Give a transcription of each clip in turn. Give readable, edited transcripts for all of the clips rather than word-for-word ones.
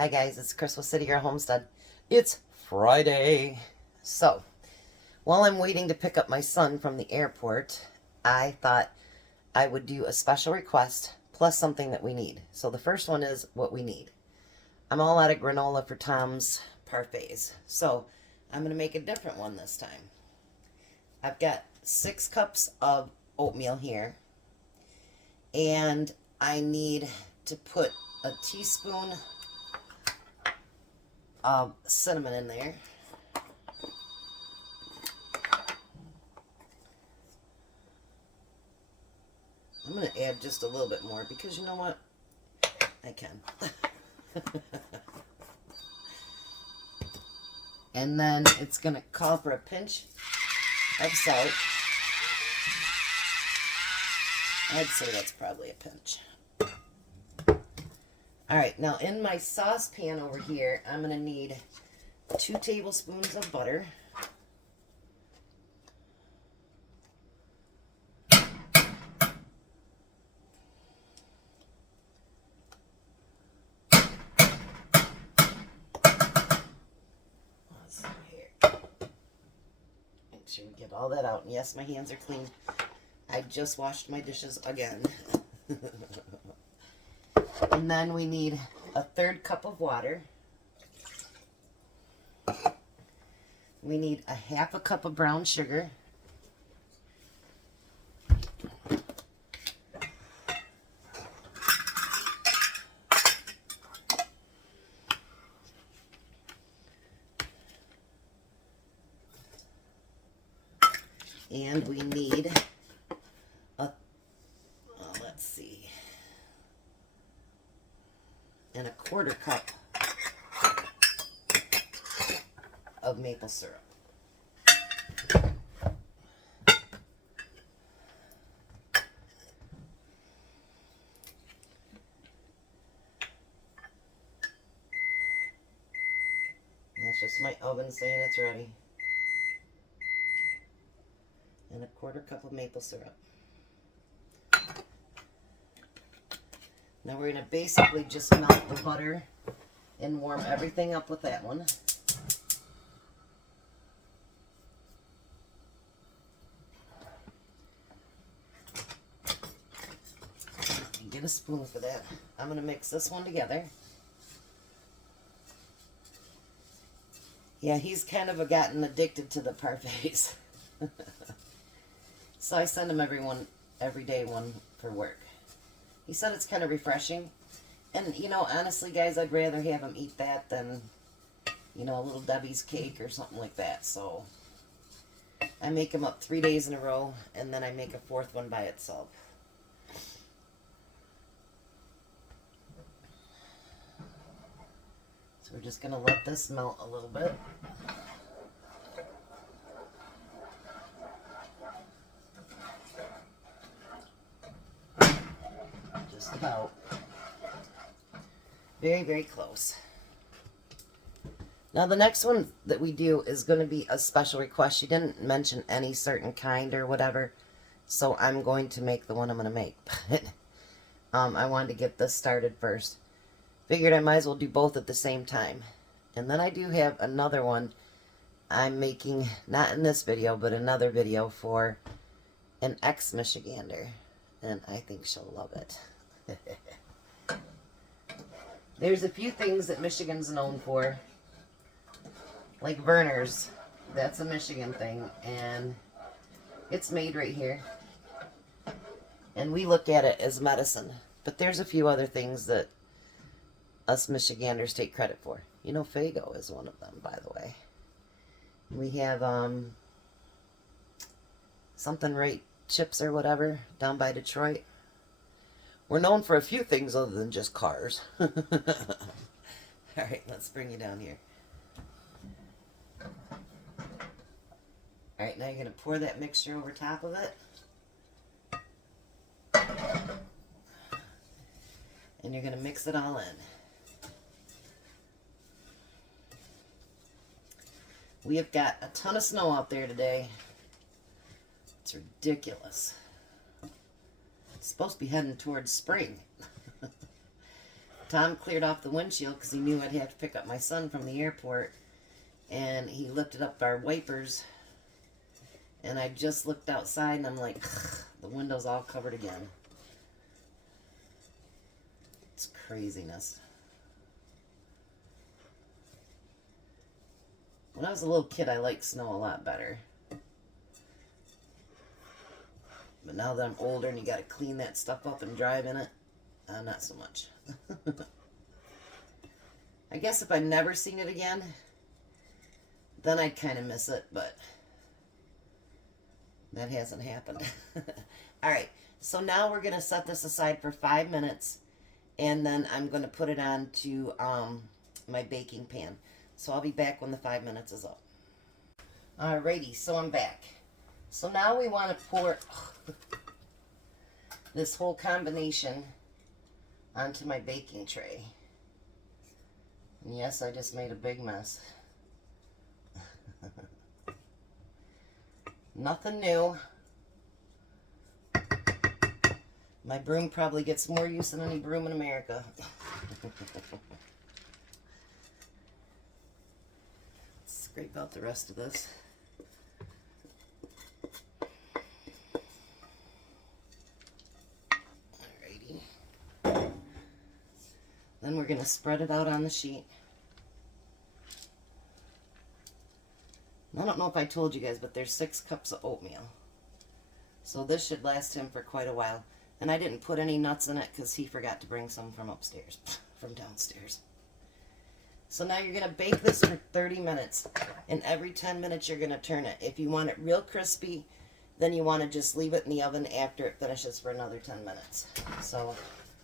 Hi guys, it's Crystal City, your homestead. It's Friday. So, while I'm waiting to pick up my son from the airport, I thought I would do a special request plus something that we need. So the first one is what we need. I'm all out of granola for Tom's parfaits. So, I'm going to make a different one this time. I've got 6 cups of oatmeal here. And I need to put a teaspoon of cinnamon in there. I'm going to add just a little bit more because you know what? I can. And then it's going to call for a pinch of salt. I'd say that's probably a pinch. Alright, now in my saucepan over here, I'm going to need 2 tablespoons of butter. Let's see here. Make sure we get all that out. And yes, my hands are clean. I just washed my dishes again. And then we need a 1/3 cup of water. We need a 1/2 cup of brown sugar. And we need a, let's see, and a 1/4 cup of maple syrup. That's just my oven saying it's ready. And a 1/4 cup of maple syrup. Now we're going to basically just melt the butter and warm everything up with that one. Get a spoon for that. I'm going to mix this one together. Yeah, he's kind of gotten addicted to the parfaits. So I send him every day one for work. He said it's kind of refreshing. And, you know, honestly, guys, I'd rather have him eat that than, you know, a little Debbie's cake or something like that. So I make them up 3 days in a row, and then I make a 4th one by itself. So we're just going to let this melt a little bit. Just about. Very, very close. Now the next one that we do is going to be a special request. She didn't mention any certain kind or whatever, so I'm going to make the one I'm going to make. I wanted to get this started first. Figured I might as well do both at the same time. And then I do have another one I'm making, not in this video, but another video for an ex-Michigander. And I think she'll love it. There's a few things that Michigan's known for. Like Verner's. That's a Michigan thing. And it's made right here. And we look at it as medicine. But there's a few other things that us Michiganders take credit for. You know, Fago is one of them, by the way. We have something right chips or whatever down by Detroit. We're known for a few things other than just cars. Alright, let's bring you down here. Alright, now you're going to pour that mixture over top of it. And you're going to mix it all in. We have got a ton of snow out there today. It's ridiculous. It's supposed to be heading towards spring. Tom cleared off the windshield because he knew I'd have to pick up my son from the airport. And he lifted up our wipers. And I just looked outside and I'm like, the window's all covered again. It's craziness. When I was a little kid, I liked snow a lot better. But now that I'm older and you gotta clean that stuff up and drive in it, not so much. I guess if I'd never seen it again, then I'd kind of miss it, but that hasn't happened. Alright, so now we're going to set this aside for 5 minutes, and then I'm going to put it on to my baking pan. So I'll be back when the 5 minutes is up. Alrighty, so I'm back. So now we want to pour this whole combination onto my baking tray. And yes, I just made a big mess. Nothing new. My broom probably gets more use than any broom in America. Scrape out the rest of this. Alrighty. Then we're going to spread it out on the sheet. I don't know if I told you guys, but there's 6 cups of oatmeal. So this should last him for quite a while. And I didn't put any nuts in it because he forgot to bring some from upstairs, from downstairs. So now you're going to bake this for 30 minutes. And every 10 minutes you're going to turn it. If you want it real crispy, then you want to just leave it in the oven after it finishes for another 10 minutes. So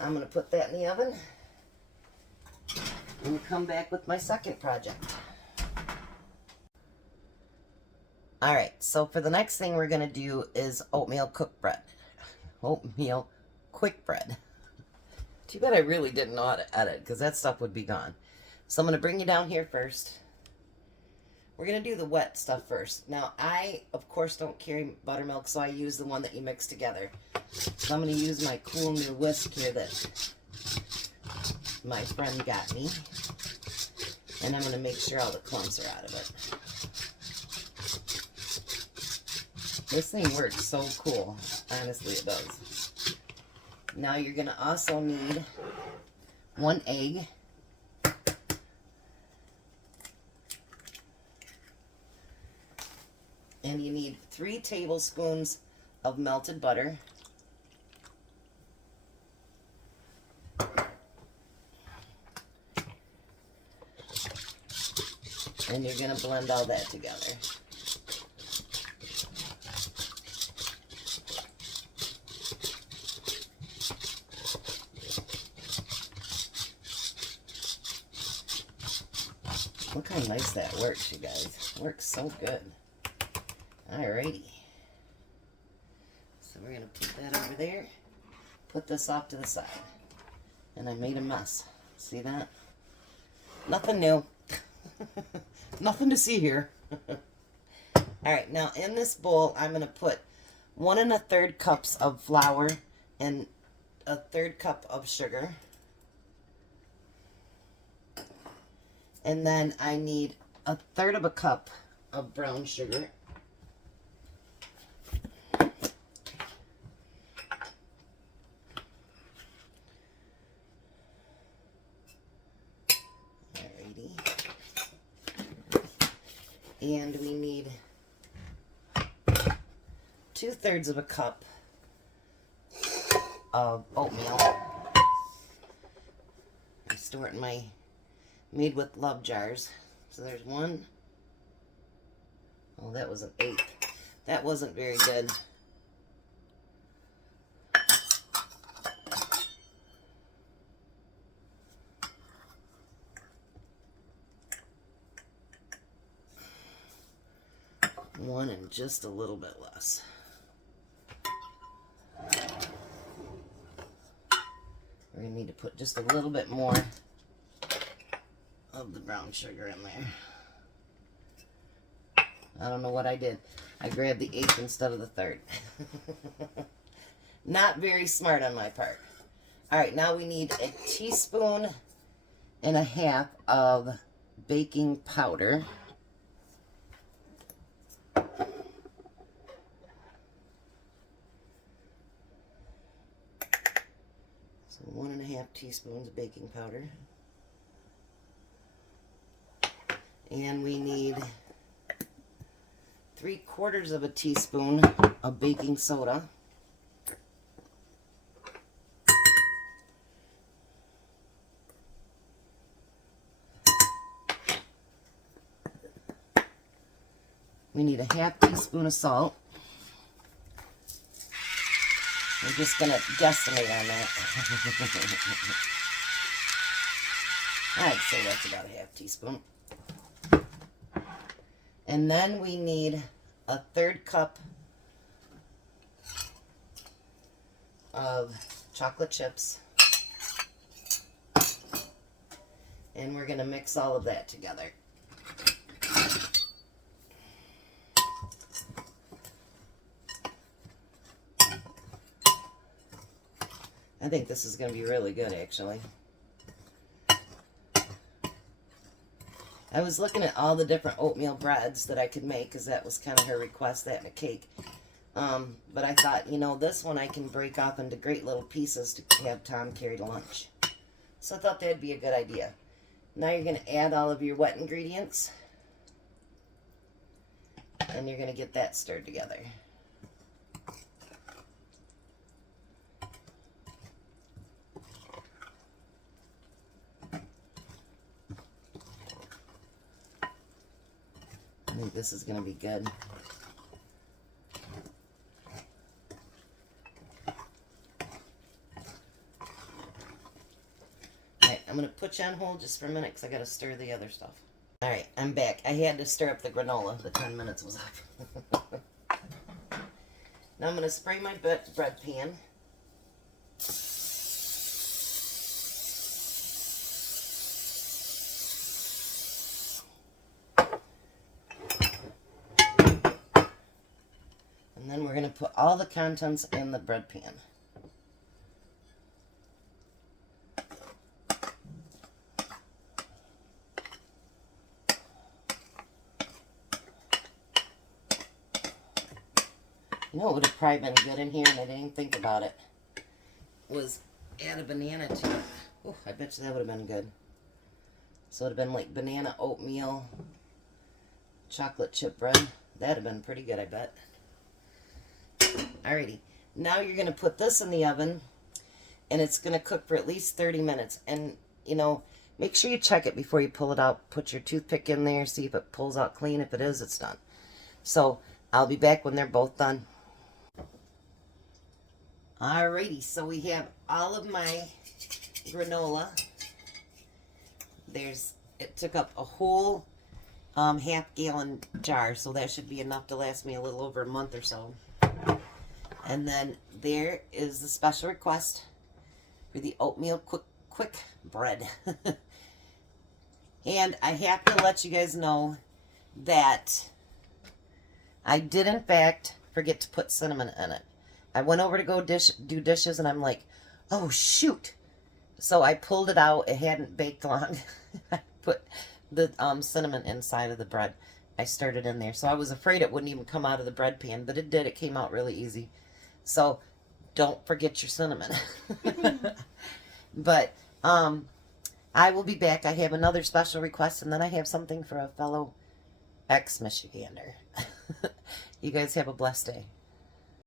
I'm going to put that in the oven and come back with my second project. Alright, so for the next thing we're going to do is oatmeal cooked bread. Oatmeal quick bread. Too bad I really didn't know how to edit, because that stuff would be gone. So I'm going to bring you down here first. We're going to do the wet stuff first. Now, I, of course, don't carry buttermilk, so I use the one that you mix together. So I'm going to use my cool new whisk here that my friend got me. And I'm going to make sure all the clumps are out of it. This thing works so cool. Honestly, it does. Now you're going to also need 1 egg. And you need 3 tablespoons of melted butter. And you're going to blend all that together. Look how nice that works, you guys. It works so good. Alrighty. So we're going to put that over there. Put this off to the side. And I made a mess. See that? Nothing new. Nothing to see here. Alright, now in this bowl, I'm going to put 1 1/3 cups of flour and 1/3 cup of sugar. And then I need 1/3 cup of brown sugar. Alrighty. And we need 2/3 cup of oatmeal. I store it in my Made with Love jars. So there's 1. Oh, that was an 8. That wasn't very good. One and just a little bit less. We're going to need to put just a little bit more of the brown sugar in there. I don't know what I did. I grabbed the 1/8 instead of the 1/3. Not very smart on my part. All right, now we need a teaspoon and a half of baking powder. So 1.5 teaspoons of baking powder. And we need 3/4 of a teaspoon of baking soda. We need a 1/2 teaspoon of salt. We're just going to guesstimate on that. I'd say that's about a 1/2 teaspoon. And then we need a 1/3 cup of chocolate chips. And we're going to mix all of that together. I think this is going to be really good, actually. I was looking at all the different oatmeal breads that I could make because that was kind of her request, that and a cake. But I thought, you know, this one I can break off into great little pieces to have Tom carry to lunch. So I thought that'd be a good idea. Now you're going to add all of your wet ingredients. And you're going to get that stirred together. I think this is going to be good. Alright, I'm going to put you on hold just for a minute because I got to stir the other stuff. Alright, I'm back. I had to stir up the granola. The 10 minutes was up. Now I'm going to spray my bread pan. And then we're going to put all the contents in the bread pan. You know what would have probably been good in here, and I didn't think about it, was add a banana to it. Oh, I bet you that would have been good. So it would have been like banana oatmeal, chocolate chip bread. That would have been pretty good, I bet. Alrighty, now you're going to put this in the oven, and it's going to cook for at least 30 minutes. And, you know, make sure you check it before you pull it out. Put your toothpick in there, see if it pulls out clean. If it is, it's done. So I'll be back when they're both done. Alrighty, so we have all of my granola. It took up a whole half-gallon jar, so that should be enough to last me a little over a month or so. And then there is the special request for the oatmeal quick bread. And I have to let you guys know that I did, in fact, forget to put cinnamon in it. I went over to go do dishes, and I'm like, oh, shoot. So I pulled it out. It hadn't baked long. I put the cinnamon inside of the bread. I stirred it in there. So I was afraid it wouldn't even come out of the bread pan, but it did. It came out really easy. So don't forget your cinnamon. But I will be back. I have another special request, and then I have something for a fellow ex-Michigander. You guys have a blessed day.